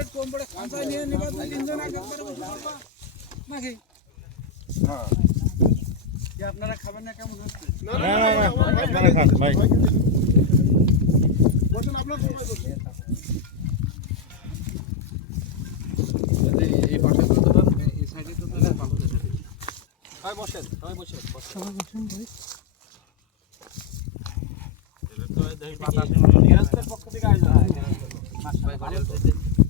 Rate কম পড়ে কাঁচা নিয়ে নিবা দুই তিনজন একবারে বসে পড়বা নাকি হ্যাঁ কি আপনারা খাবেন না কেমন হচ্ছে না না না আপনারা খান ভাই বসুন আপনার সময় বসুন এই পাশে তো ধরুন এই সাইডে তো তাহলে ভালো দেশে সবাই বসেন সবাই বসেন সবাই বসুন ভাই গেরস্তের পক্ষ থেকে আয়োজন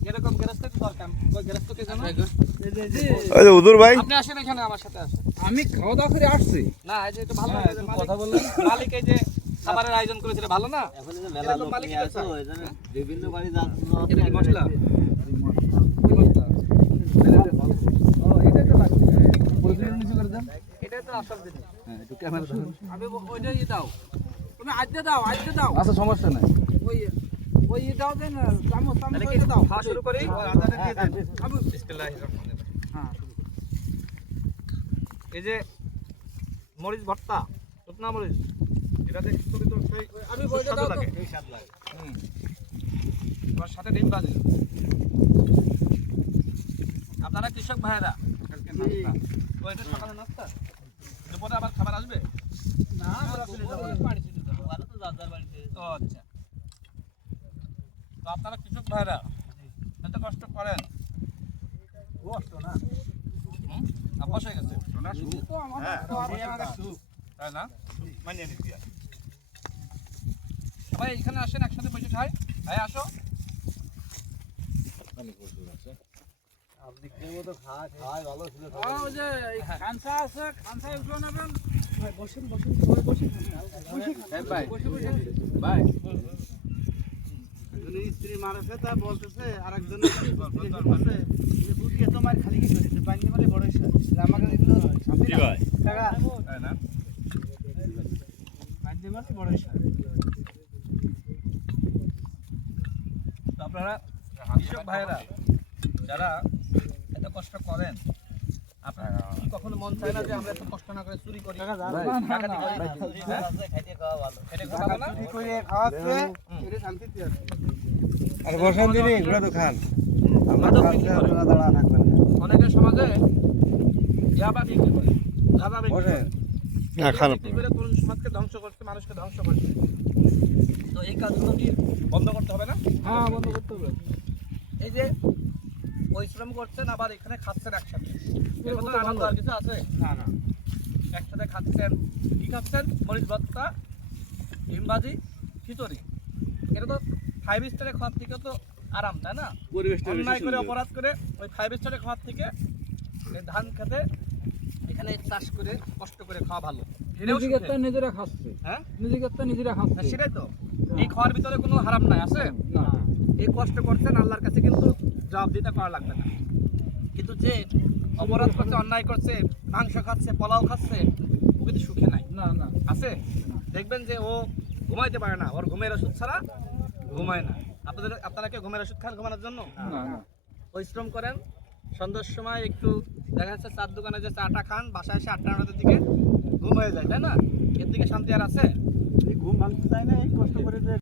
এরকম গেরস্তের দরকার গেরস্তকে জানো এই যে হুজুর ভাই আপনি আসেন এখানে আমার সাথে আসেন আমি খাওয়া দাওয়া করে আসছি না এই যে একটু ভালো কথা বললেন মালিক এই যে খাবারের আয়োজন করেছিল ভালো না এখন এই যে মেলা লোক নিয়ে আসো এখানে বিভিন্ন বাড়ি যাচ্ছে এটা কি মশলা ও এটা তো লাগবে পরিচয় নিচে করে দেন এটা তো আসল জিনিস হ্যাঁ একটু ক্যামেরা ধরুন আমি ওইটা দাও তুমি আজকে দাও আচ্ছা সমস্যা নাই ওই ওই দাও দেন চামচ চামচ করে দাও খাওয়া শুরু করি আদাটা দিয়ে দেন আমি বিসমিল্লাহির রহমানির রহিম হ্যাঁ এই যে মরিচ ভর্তা শুকনা মরিচ এটা দেখতে তো সেই আমি বলতে দাও তো এই স্বাদ লাগে তার সাথে ডিম ভাজি আপনারা কৃষক ভাইরা কালকে নাস্তা ও এটা সকালে নাস্তা দুপুরে আবার খাবার আসবে না আমরা ফিরে যাব বাড়ি চলে যাবো আরো তো যার বাড়িতে ও আচ্ছা তো আপনারা কৃষক ভাইরা এত কষ্ট করেন কষ্ট না অভ্যাস হয়ে গেছে তো আমাদের তো আর তাই না মানিয়ে নিচ্ছি সবাই এখানে আসেন একসাথে বসে খাই ভাই আসো আপনি কি মতো খাওয়াই ভালো ছিল ওই যে এই খানসা আছে খানসা উঠলো নেবেন ভাই বসেন ভাই ভাই একজনের স্ত্রী মারাছে তা বলতেছে আর একজনের বলতেছে যে বুকে তোমার খালি কি করেছে পানি মানে বড় ইচ্ছা আমাকে এগুলো শান্তি কি ভাই টাকা তাই না পানি মানে বড় ইচ্ছা তো আপনারা কৃষক ভাইয়েরা যারা এত কষ্ট করেন আপনারা কি কখনো মন চায় না যে আমরা এত কষ্ট না করে চুরি করি ডাকাতি করি? হ্যাঁ? খাইতে খাওয়া ভালো এটা খুব ভালো না? চুরি করে খাওয়াচ্ছে এটা শান্তিতে আছে আর বসেন দিনি ঘুরে তো খান মাদক বিক্রি করে। দাঁড়া থাকবেন অনেকের সমাজে ইয়াবা বিক্রি করে গাঁজা বিক্রি করে। বসেন না খান বিক্রি করে কোন সমাজকে ধ্বংস করছে মানুষকে ধ্বংস করছে তো এই কাজগুলো কি বন্ধ করতে হবে না? হ্যাঁ বন্ধ করতে হবে এই যে পরিশ্রম করছেন আবার এখানে খাচ্ছেন একসাথে এর মধ্যে আনন্দ আর কিছু আছে না না একসাথে খাচ্ছেন কি খাচ্ছেন মরিচ ভর্তা ডিম ভাজি খিচুড়ি এটা তো 5 স্টারে খাওয়ার থেকে তো আরাম তাই না পরিবেশটা অন্যায় করে অপরাধ করে ওই 5 স্টারে খাওয়ার থেকে এই ধান খেতে এখানে চাষ করে কষ্ট করে খাওয়া ভালো এটাও সুখের। নিজেকে নিজেরা খাচ্ছে হ্যাঁ নিজেকে নিজেরা খাচ্ছে হ্যাঁ, সেটাই তো এই খাওয়ার ভিতরে কোনো হারাম নাই আছে না এই কষ্ট করছেন আল্লাহর কাছে কিন্তু জবাবদিহিতা করা লাগবে না কিন্তু যে অপরাধ করছে অন্যায় করছে মাংস খাচ্ছে পোলাও খাচ্ছে ও কিন্তু সুখে নাই না না আছে দেখবেন যে ও ঘুমাইতে পারে না ওর ঘুমের ওষুধ ছাড়া ঘুমায় না আপনারা কি ঘুমের ওষুধ খান ঘুমানোর জন্য না না পরিশ্রম করেন সন্ধ্যার সময় একটু দেখা যাচ্ছে চার দোকানে যে চাটা খান বাসায় এসে 8টা-9টার দিকে ঘুম হয়ে যায় তাই না এর দিকে শান্তি আর আছে ঘুম ভাঙতে চায় না এই কষ্ট করে যে